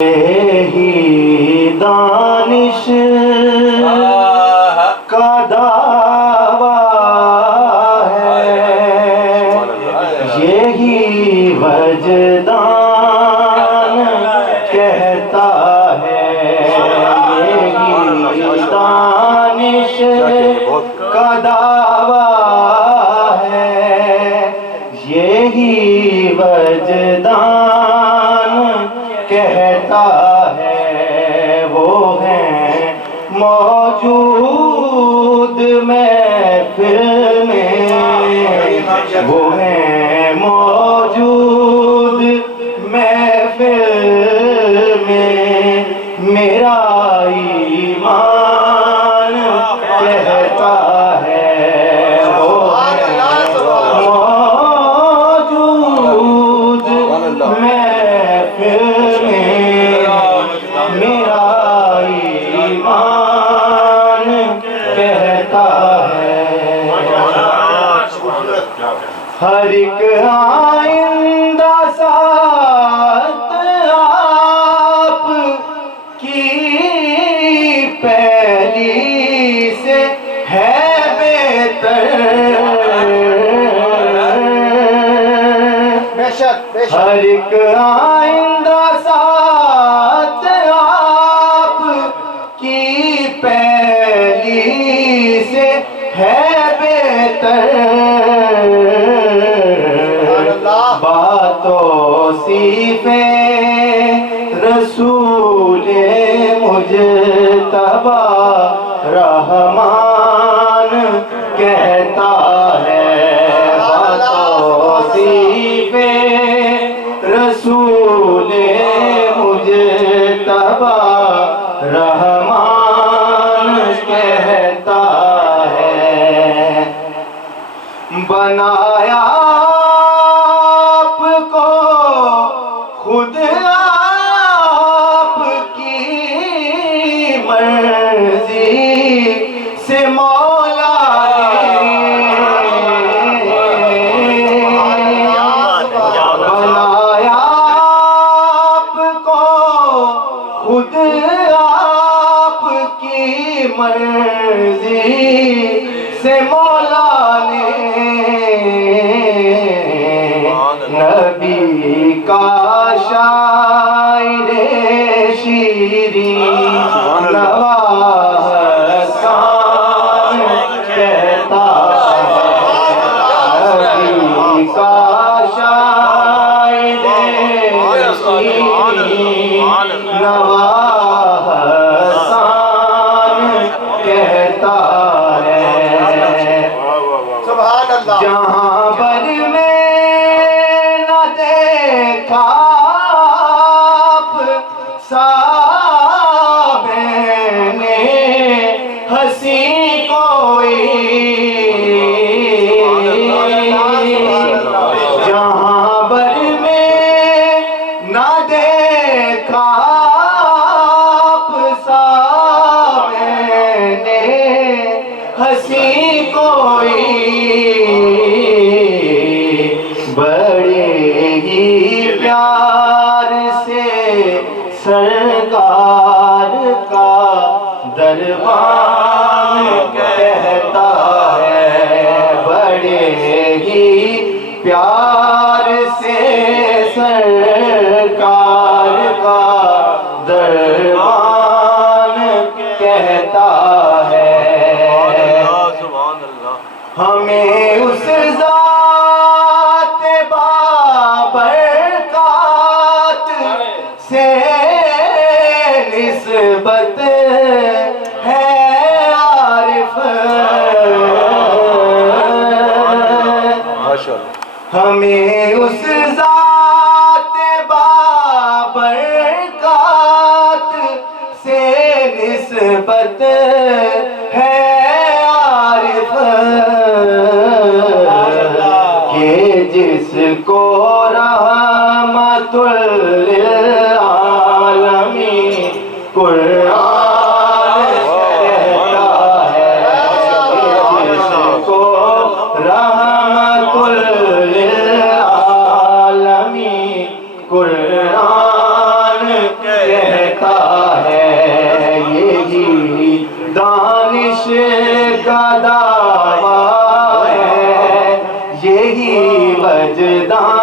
یہی دانش کا دعویٰ ہے، یہی وجدان کہتا ہے، یہی دانش کا دعویٰ ہے، یہی وجدان کہتا ہے، وہ ہیں موجود محفل میں، وہ ہیں موجود محفل میں، میرا ایمان کہتا ہے، وہ ہیں موجود محفل ہر ایک آئندہ ساتھ آپ کی پہلی سے ہے بہتر، ہر ایک آئندہ ساتھ آپ کی پہلی سے ہے بہتر، توصیف رسول مجتبی رحمان کہتا ہے، توصیف رسول مجتبی رحمان کہتا ہے، بنایا خود آپ کی مرضی سے مولا بنایا آپ کو، خود آپ کی مرضی سے مولا نے، نبی کا شاعر شیریں نواز کان کہتا ہے، نبی کا شاعر شیریں نواز کان کہتا ہے، جہاں بر میں ہنسی کوئی، جہاں بر میں نہ دیکھا آپ سا میں نے ہنسی کوئی، بڑے ہی پیار سے سرکار کا دربان کہتا ہے، بڑے ہی پیار سے سرکار کا دربان کہتا ہے، ہمیں اس ذات بابرکات سے نسبت ہے عارف، ہمیں اس ذات بابرکات سے نسبت ہے عارف، کہ جس کو رحمت للعالمین قرآن کہتا ہے، جس کو رحمت للعالمین قرآن کہتا ہے یہی دانش کا دعویٰ ہے، یہی وجدان